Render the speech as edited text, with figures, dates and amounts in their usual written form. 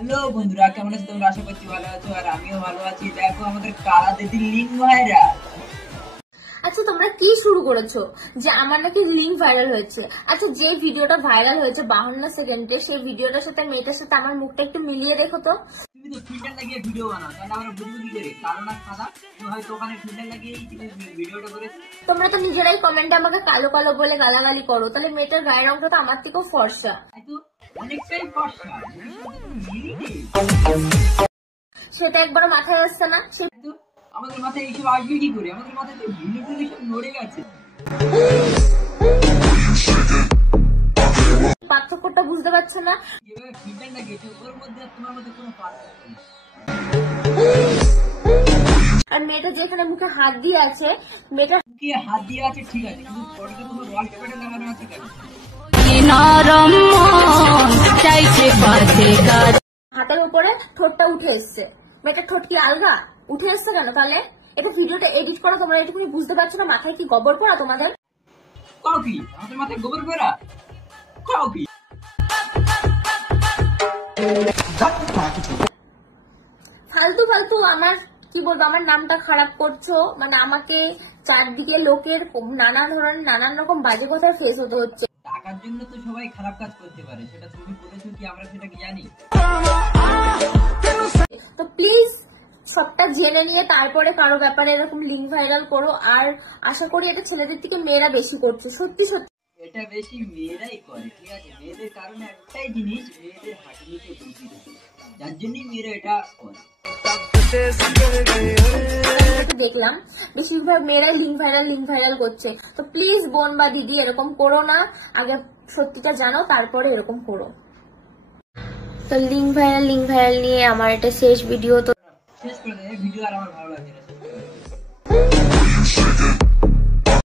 Hello বন্ধুরা, কেমন আছো তোমরা? আশা করছি ভালো আছো, আর আমিও ভালো আছি। দেখো আমাদের কালা দিদির লিঙ্ক ভাইরাল। আচ্ছা, তোমরা কি শুরু করেছো যে আমার নাকি লিঙ্ক ভাইরাল হয়েছে? আচ্ছা, যে ভিডিওটা ভাইরাল হয়েছে 52 সেকেন্ডে, সেই ভিডিওটার সাথে মেয়েটার সাথে আমার মুখটা একটু মিলিয়ে দেখো তো। তুমি তো ফিল্টার লাগিয়ে ভিডিও বানাও, তাহলে আমরা বুঝবো কি করে কালো না সাদা? তুমি হয়তো ওখানে ফিল্টার লাগিয়েই ভিডিওটা করেছো। তোমরা তো নিজেরাই কমেন্টে আমাকে কালো কালো বলে গালাগালি করো, তাহলে মেয়েটার গায়ের রংটা তো আমার থেকেও ফর্সা। অনেকটাই ফর্সা, সেটা একবার মাথায় আসছে না? আমাদের মাথায় এইসব আসবে কি করে? আমাদের মাথায় তো ভিডিও সব নড়ে গেছে। পার্থক্যটা বুঝতে পারছে না? যেভাবে ফিল্টার লাগিয়েছে ওর মধ্যে আর তোমার মধ্যে কোনো পার্থক্য নেই। আর মেয়েটা যেখানে মুখে হাত দিয়ে আছে, মেয়েটা মুখে হাত দিয়ে আছে ঠিক আছে, কিন্তু ফটোতে তোমার ওয়ালপেপারে লাগানো আছে কেন? হাতের উপরে ঠোঁটটা উঠে এসছে। মেয়েটার ঠোঁট কি আলগা? উঠে এসছে কেন? তাহলে এটা ভিডিওটা এডিট করা, তোমরা এটুকুনি বুঝতে পারছো না? মাথায় কি গোবর পড়া তোমাদের? কাও কি আমাদের মাথায় গোবর পড়া? কাও কি ফালতু ফালতু আমার কি বলবো, আমার নামটা খারাপ করছো। মানে আমাকে চারদিকে লোকের নানান রকম বাজে কথার ফেস হতে হচ্ছে। টাকার জন্য তো সবাই খারাপ কাজ করতে পারে, সেটা তুমি করেছো কি আমরা সেটা কি জানি? তো প্লিজ সবটা জেনে নিয়ে তারপরে কারো ব্যাপারে এরকম লিঙ্ক ভাইরাল করো। আর আশা করি এটা ছেলেদের থেকে মেয়েরা বেশি করছে, সত্যি সত্যি এটা বেশি মেয়েরাই করে, ঠিক আছে? মেয়েদের কারণে একটাই জিনিস, মেয়েদের হাঁটু নিচে বুদ্ধি থাকে, যার জন্যই মেয়েরা এটা করে। দেখলাম বেশিরভাগ মেয়েরাই লিঙ্ক ভাইরাল করছে। তো প্লিজ বোন বা দিদি এরকম করো না, আগে সত্যিটা জানো তারপরে এরকম করো। তো লিঙ্ক ভাইরাল নিয়ে আমার এটা শেষ ভিডিও। তো শেষ করে দেয় ভিডিও, আর আমার ভালো লাগে না।